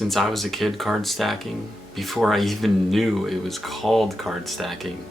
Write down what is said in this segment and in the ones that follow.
Since I was a kid card stacking, before I even knew it was called card stacking,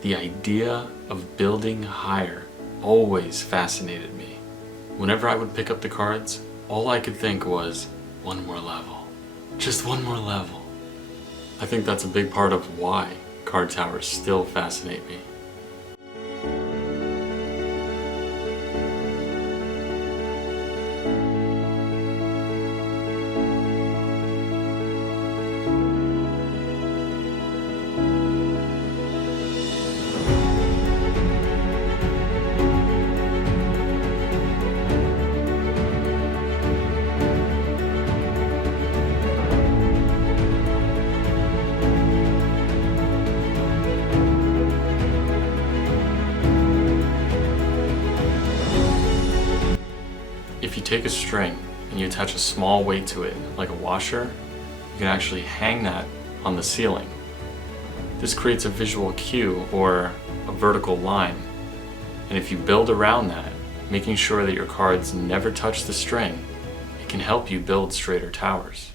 the idea of building higher always fascinated me. Whenever I would pick up the cards, all I could think was, one more level. Just one more level. I think that's a big part of why card towers still fascinate me. If you take a string and you attach a small weight to it, like a washer, you can actually hang that on the ceiling. This creates a visual cue or a vertical line. And if you build around that, making sure that your cards never touch the string, it can help you build straighter towers.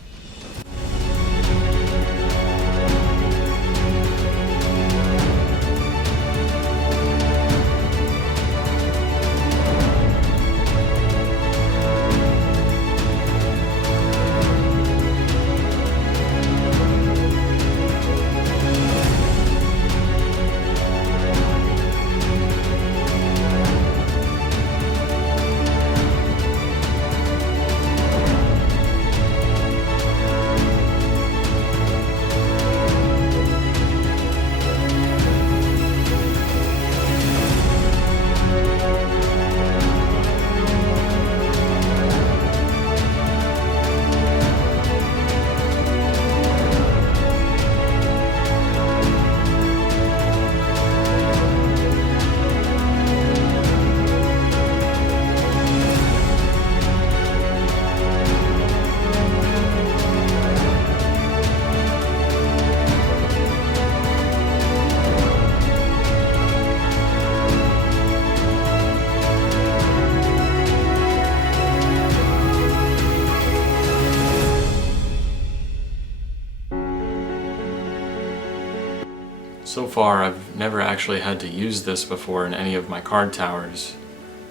So far, I've never actually had to use this before in any of my card towers.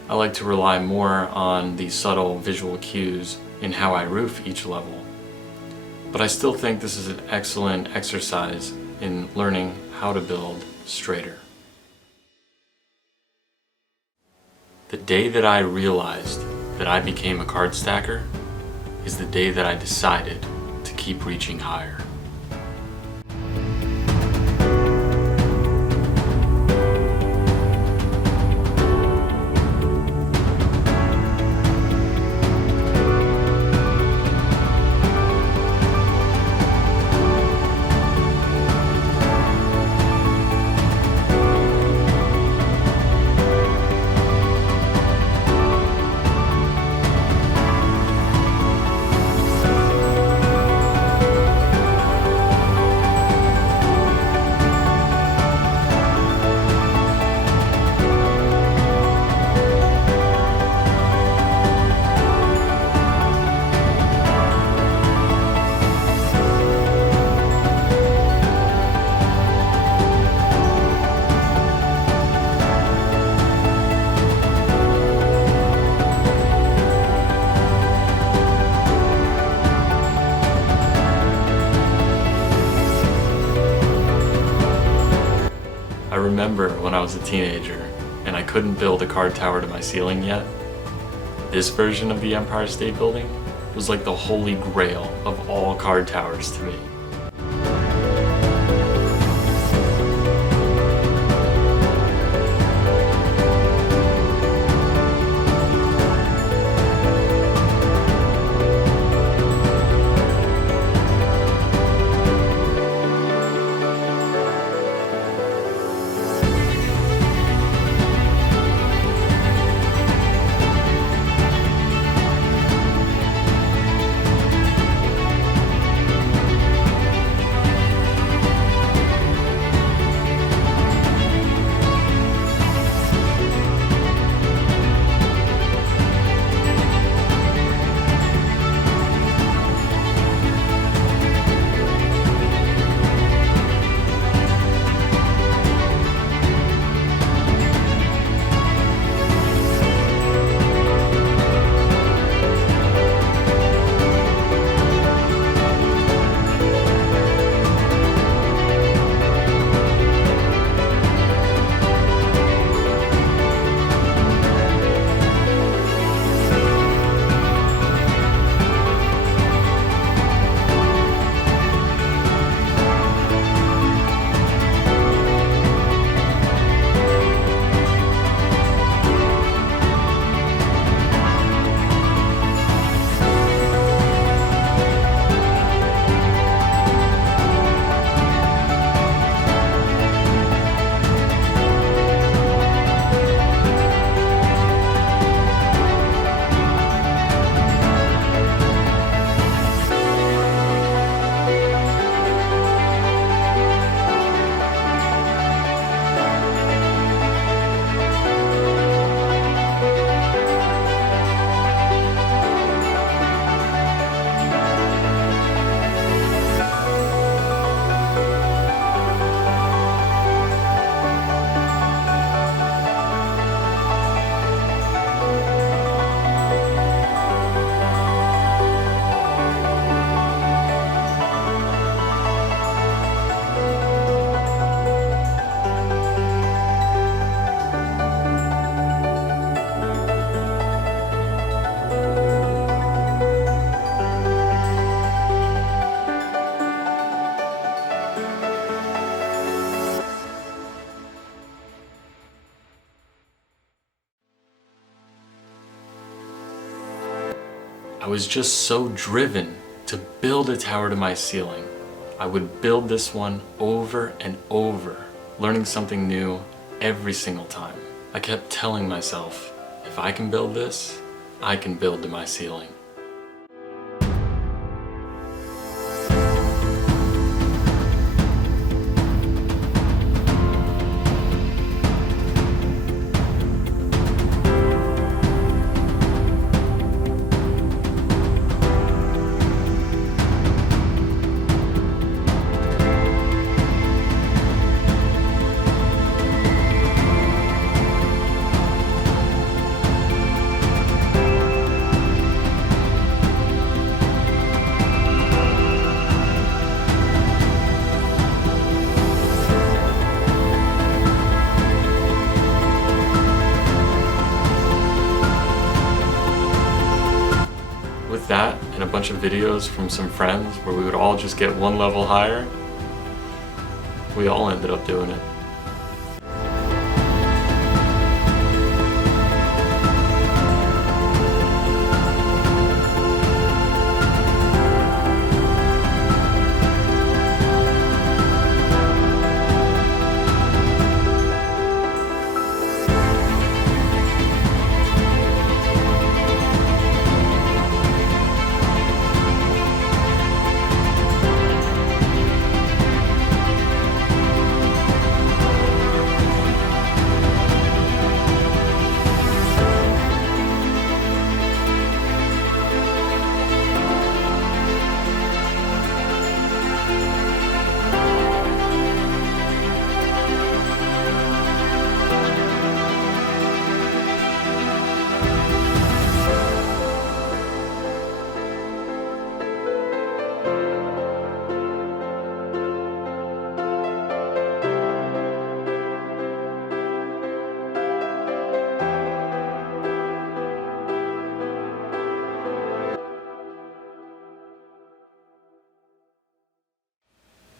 I like to rely more on the subtle visual cues in how I roof each level. But I still think this is an excellent exercise in learning how to build straighter. The day that I realized that I became a card stacker is the day that I decided to keep reaching higher. I remember when I was a teenager and I couldn't build a card tower to my ceiling yet. This version of the Empire State Building was like the holy grail of all card towers to me. I was just so driven to build a tower to my ceiling. I would build this one over and over, learning something new every single time. I kept telling myself, if I can build this, I can build to my ceiling. With that and a bunch of videos from some friends where we would all just get one level higher, we all ended up doing it.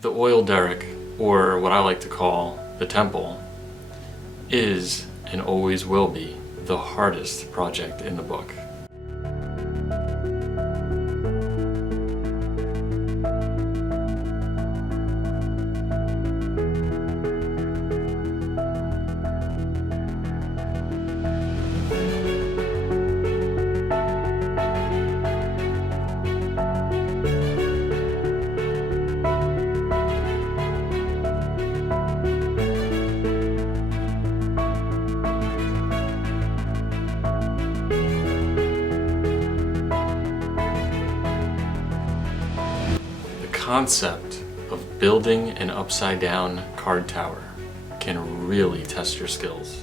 The oil derrick, or what I like to call the temple, is and always will be the hardest project in the book. The concept of building an upside down card tower can really test your skills.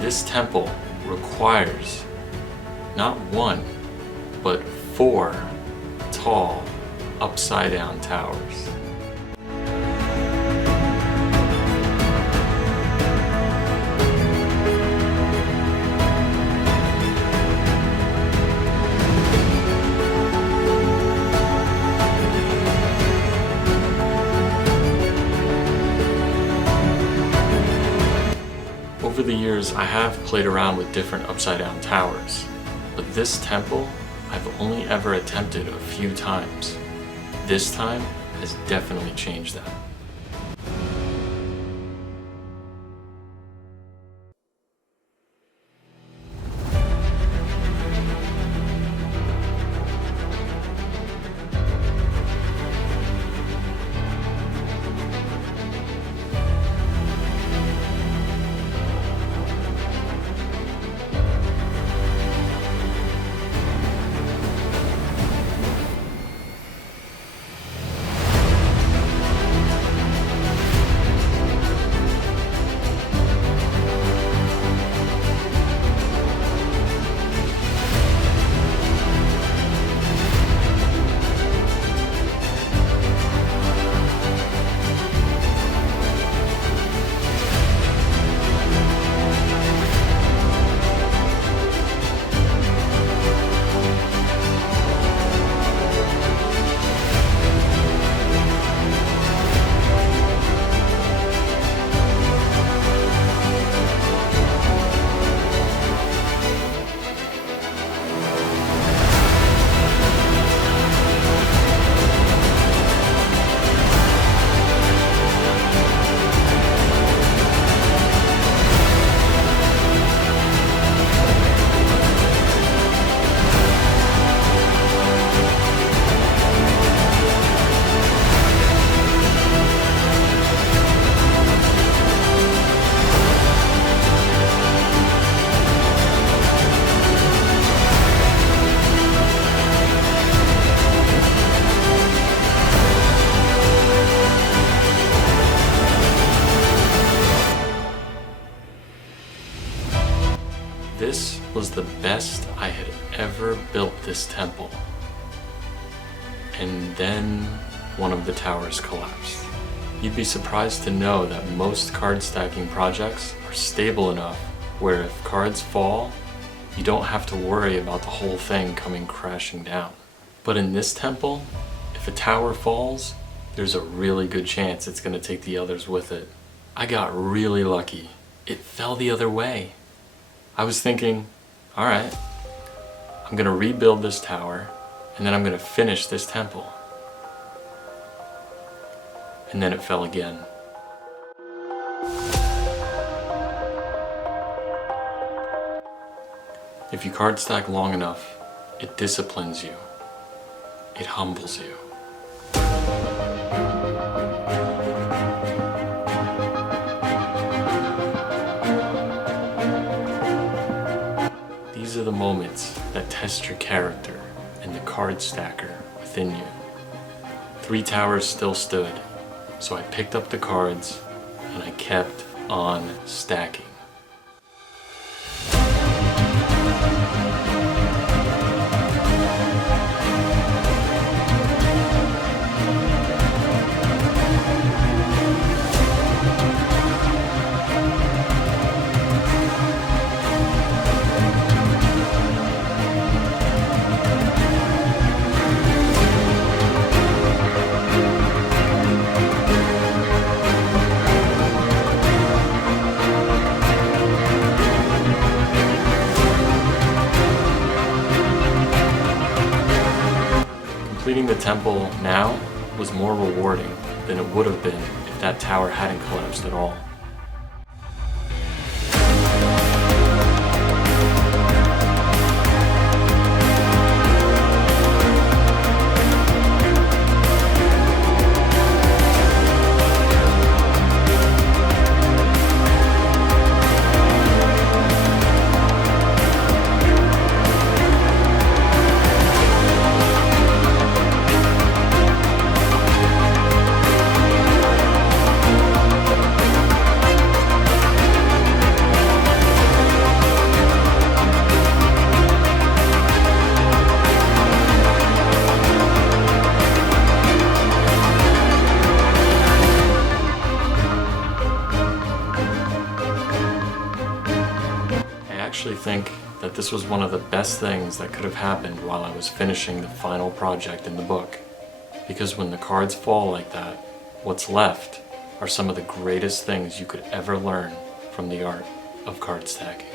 This temple requires not one, but 4 tall, upside-down towers. Over the years, I have played around with different upside-down towers, but this temple I've only ever attempted a few times. This time has definitely changed that. This was the best I had ever built this temple. And then one of the towers collapsed. You'd be surprised to know that most card stacking projects are stable enough where if cards fall, you don't have to worry about the whole thing coming crashing down. But in this temple, if a tower falls, there's a really good chance it's going to take the others with it. I got really lucky. It fell the other way. I was thinking, all right, I'm going to rebuild this tower, and then I'm going to finish this temple. And then it fell again. If you card stack long enough, it disciplines you. It humbles you. These are the moments that test your character and the card stacker within you. 3 towers still stood, so I picked up the cards and I kept on stacking. Completing the temple now was more rewarding than it would have been if that tower hadn't collapsed at all. I actually think that this was one of the best things that could have happened while I was finishing the final project in the book. Because when the cards fall like that, what's left are some of the greatest things you could ever learn from the art of card stacking.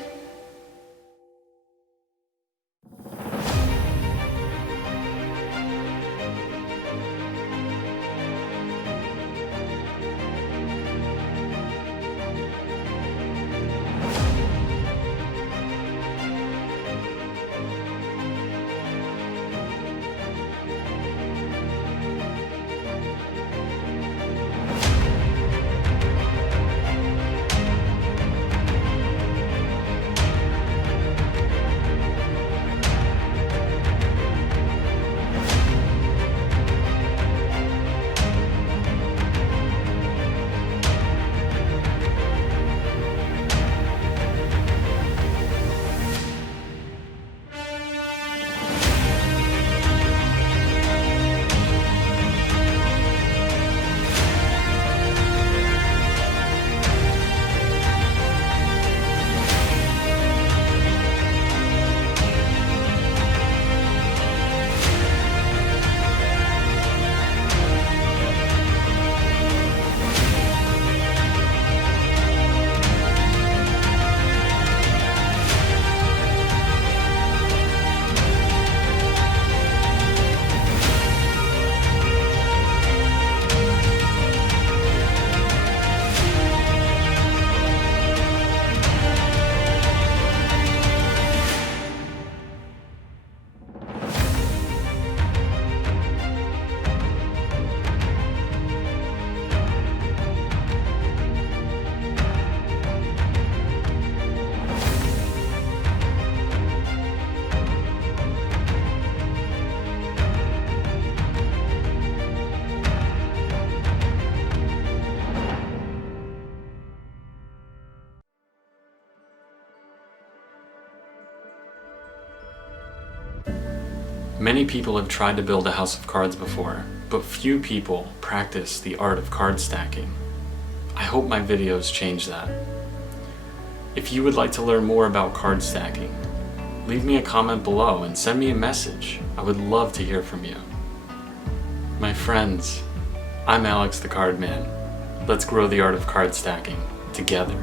Many people have tried to build a house of cards before, but few people practice the art of card stacking. I hope my videos change that. If you would like to learn more about card stacking, leave me a comment below and send me a message. I would love to hear from you. My friends, I'm Alex the Card Man. Let's grow the art of card stacking together.